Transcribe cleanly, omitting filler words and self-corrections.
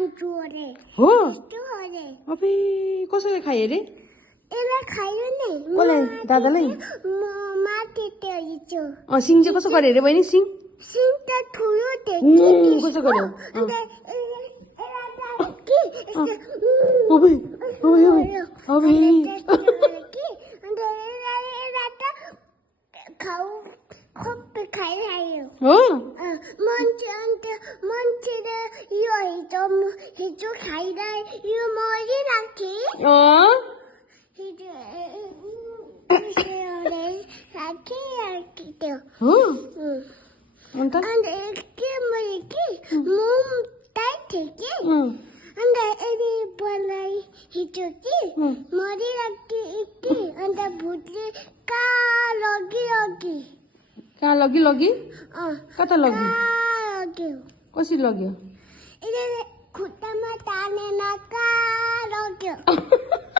खान्छु हो अरे अबे कसैले खाए रे यसलाई खायो नि कसलाई दादालाई माथि त्यो हिजो सिङ चाहिँ कसो गरे रे बहिनी सिङ सिङ त ठुलो थियो कसो गर्यो अन्त अबे अबे अबे खाइरह्यो हो मान्छेले यो हिजो खाइरह्यो यो मरिराख्थे हिजो हो अन्त के मैले कि मोम टाइट थियो कि अन्त यदि बोलाई हिजो कि मरिराख्थे कि अन्त भुतले कहाँ कहाँ लगी कता लगी लग्यो कसरी लग्यो